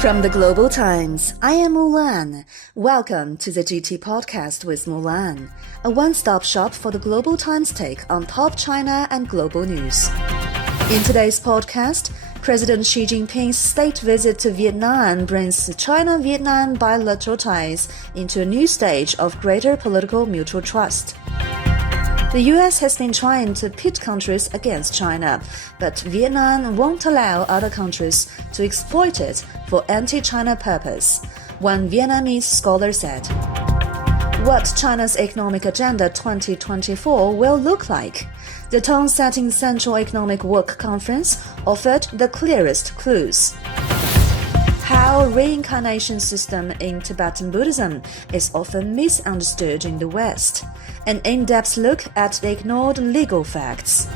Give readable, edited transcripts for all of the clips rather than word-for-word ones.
From the Global Times, I am Mulan. Welcome to the GT Podcast with Mulan, a one-stop shop for the Global Times take on top China and global news. In today's podcast, President Xi Jinping's state visit to Vietnam brings China-Vietnam bilateral ties into a new stage of greater political mutual trust. The U.S. has been trying to pit countries against China, but Vietnam won't allow other countries to exploit it for anti-China purpose, one Vietnamese scholar said. What China's Economic Agenda 2024 will look like? The tone-setting Central Economic Work Conference offered the clearest clues. How reincarnation system in Tibetan Buddhism is often misunderstood in the West. An in-depth look at the ignored legal facts.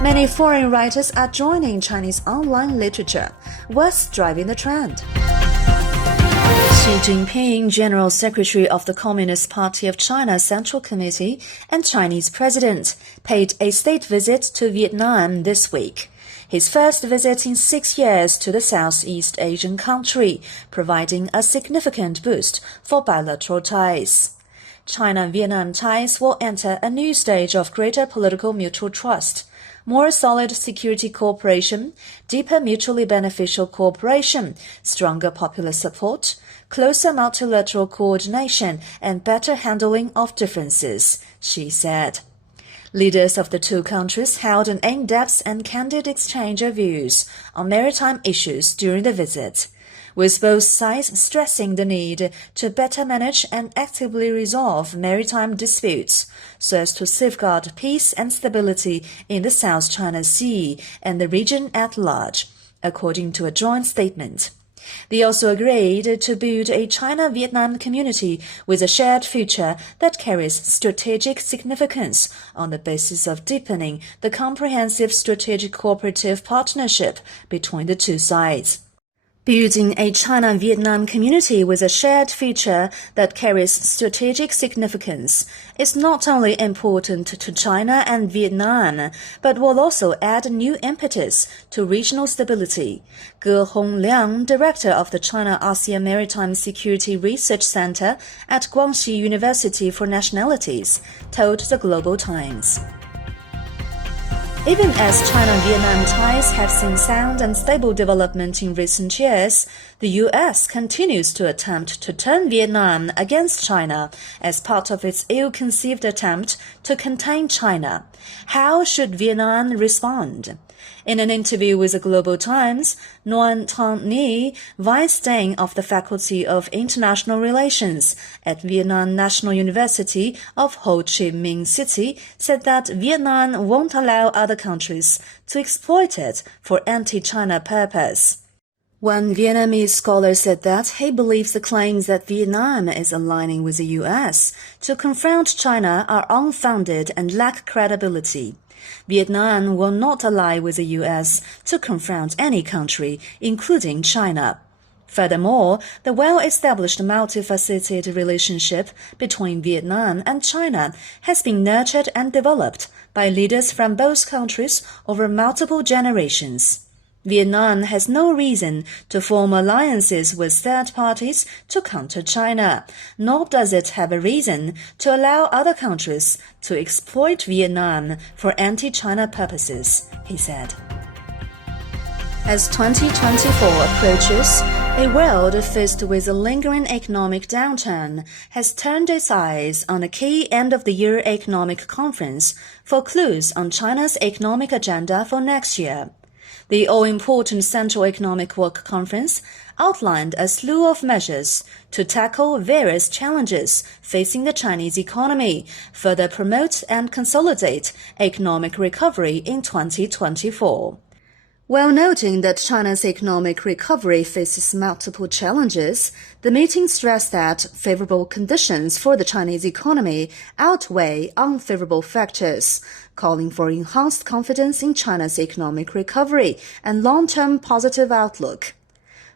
Many foreign writers are joining Chinese online literature. What's driving the trend? Xi Jinping, General Secretary of the Communist Party of China Central Committee and Chinese President, paid a state visit to Vietnam this week. His first visit in 6 years to the Southeast Asian country, providing a significant boost for bilateral ties. China-Vietnam ties will enter a new stage of greater political mutual trust, more solid security cooperation, deeper mutually beneficial cooperation, stronger popular support, closer multilateral coordination, and better handling of differences, Xi said. Leaders of the two countries held an in-depth and candid exchange of views on maritime issues during the visit, with both sides stressing the need to better manage and actively resolve maritime disputes so as to safeguard peace and stability in the South China Sea and the region at large, according to a joint statement. They also agreed to build a China-Vietnam community with a shared future that carries strategic significance on the basis of deepening the comprehensive strategic cooperative partnership between the two sides. Building a China-Vietnam community with a shared future that carries strategic significance is not only important to China and Vietnam, but will also add new impetus to regional stability. Ge Hongliang, director of the China-ASEAN Maritime Security Research Center at Guangxi University for Nationalities, told the Global Times. Even as China-Vietnam ties have seen sound and stable development in recent years, the U.S. continues to attempt to turn Vietnam against China as part of its ill-conceived attempt to contain China. How should Vietnam respond? In an interview with the Global Times, Nguyen Thanh Nhi, Vice Dean of the Faculty of International Relations at Vietnam National University of Ho Chi Minh City, said that Vietnam won't allow other countries to exploit it for anti-China purpose. One Vietnamese scholar said that he believes the claims that Vietnam is aligning with the U.S. to confront China are unfounded and lack credibility. Vietnam will not ally with the U.S. to confront any country, including China. Furthermore, the well-established multifaceted relationship between Vietnam and China has been nurtured and developed by leaders from both countries over multiple generations. Vietnam has no reason to form alliances with third parties to counter China, nor does it have a reason to allow other countries to exploit Vietnam for anti-China purposes, he said. As 2024 approaches, a world faced with a lingering economic downturn has turned its eyes on a key end-of-the-year economic conference for clues on China's economic agenda for next year. The all-important Central Economic Work Conference outlined a slew of measures to tackle various challenges facing the Chinese economy, further promote and consolidate economic recovery in 2024. While noting that China's economic recovery faces multiple challenges, the meeting stressed that favorable conditions for the Chinese economy outweigh unfavorable factors, calling for enhanced confidence in China's economic recovery and long-term positive outlook.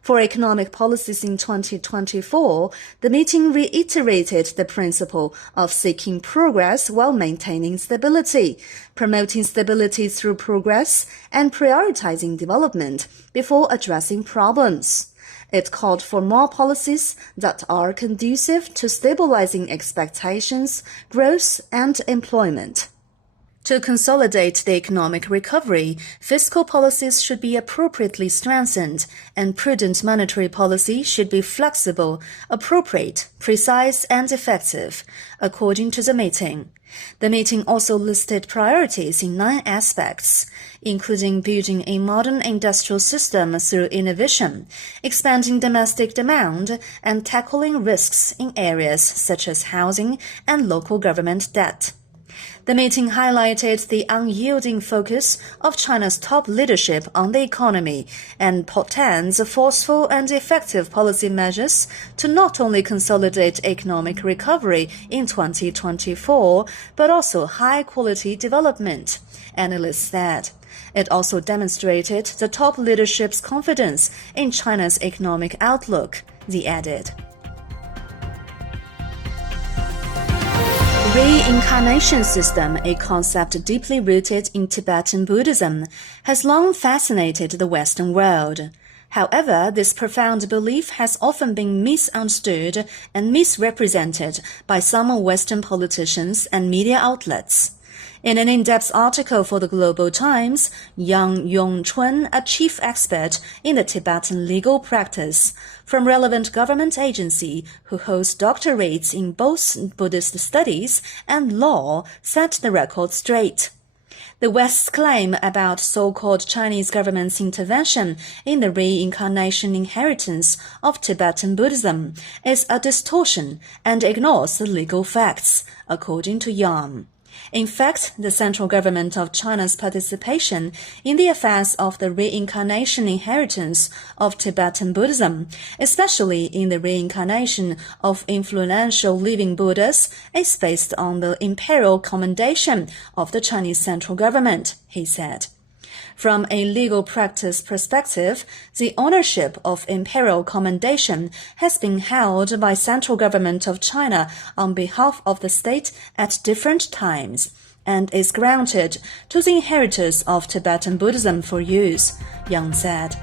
For economic policies in 2024, the meeting reiterated the principle of seeking progress while maintaining stability, promoting stability through progress, and prioritizing development before addressing problems. It called for more policies that are conducive to stabilizing expectations, growth, and employment. To consolidate the economic recovery, fiscal policies should be appropriately strengthened, and prudent monetary policy should be flexible, appropriate, precise, and effective, according to the meeting. The meeting also listed priorities in 9 aspects, including building a modern industrial system through innovation, expanding domestic demand, and tackling risks in areas such as housing and local government debt. The meeting highlighted the unyielding focus of China's top leadership on the economy and portends forceful and effective policy measures to not only consolidate economic recovery in 2024, but also high-quality development, analysts said. It also demonstrated the top leadership's confidence in China's economic outlook, they added. Reincarnation system, a concept deeply rooted in Tibetan Buddhism, has long fascinated the Western world. However, this profound belief has often been misunderstood and misrepresented by some Western politicians and media outlets. In an in-depth article for the Global Times, Yang Yongchun, a chief expert in the Tibetan legal practice from relevant government agency who holds doctorates in both Buddhist studies and law, set the record straight. The West's claim about so-called Chinese government's intervention in the reincarnation inheritance of Tibetan Buddhism is a distortion and ignores the legal facts, according to Yang. In fact, the central government of China's participation in the affairs of the reincarnation inheritance of Tibetan Buddhism, especially in the reincarnation of influential living Buddhas, is based on the imperial commendation of the Chinese central government, he said. From a legal practice perspective, the ownership of imperial commendation has been held by central government of China on behalf of the state at different times, and is granted to the inheritors of Tibetan Buddhism for use, Yang said.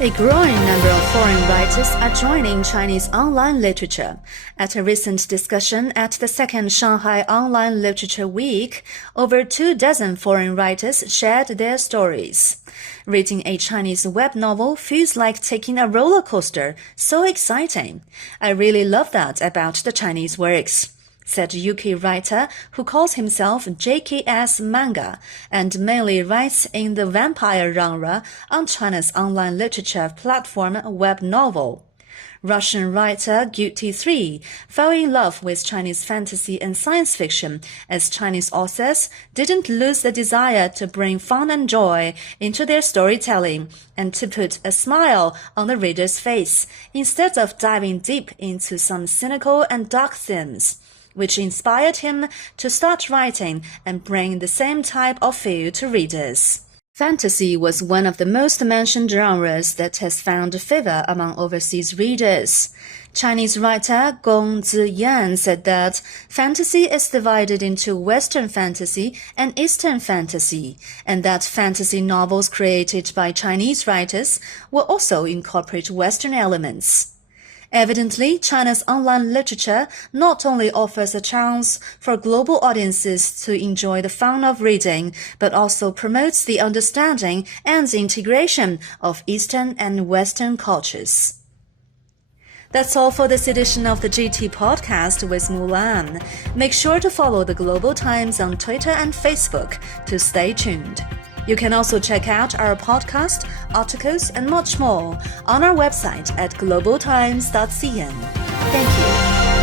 A growing number of foreign writers are joining Chinese online literature. At a recent discussion at the second Shanghai Online Literature Week, over 24 foreign writers shared their stories. Reading a Chinese web novel feels like taking a roller coaster. So exciting. I really love that about the Chinese works, said UK writer who calls himself JKS Manga and mainly writes in the vampire genre on China's online literature platform Web Novel. Russian writer Guilty 3 fell in love with Chinese fantasy and science fiction as Chinese authors didn't lose the desire to bring fun and joy into their storytelling and to put a smile on the reader's face instead of diving deep into some cynical and dark themes, which inspired him to start writing and bring the same type of feel to readers. Fantasy was one of the most mentioned genres that has found favor among overseas readers. Chinese writer Gong Ziyan said that fantasy is divided into Western fantasy and Eastern fantasy, and that fantasy novels created by Chinese writers will also incorporate Western elements. Evidently, China's online literature not only offers a chance for global audiences to enjoy the fun of reading, but also promotes the understanding and the integration of Eastern and Western cultures. That's all for this edition of the GT Podcast with Mulan. Make sure to follow the Global Times on Twitter and Facebook to stay tuned. You can also check out our podcast, articles, and much more on our website at globaltimes.cn. Thank you.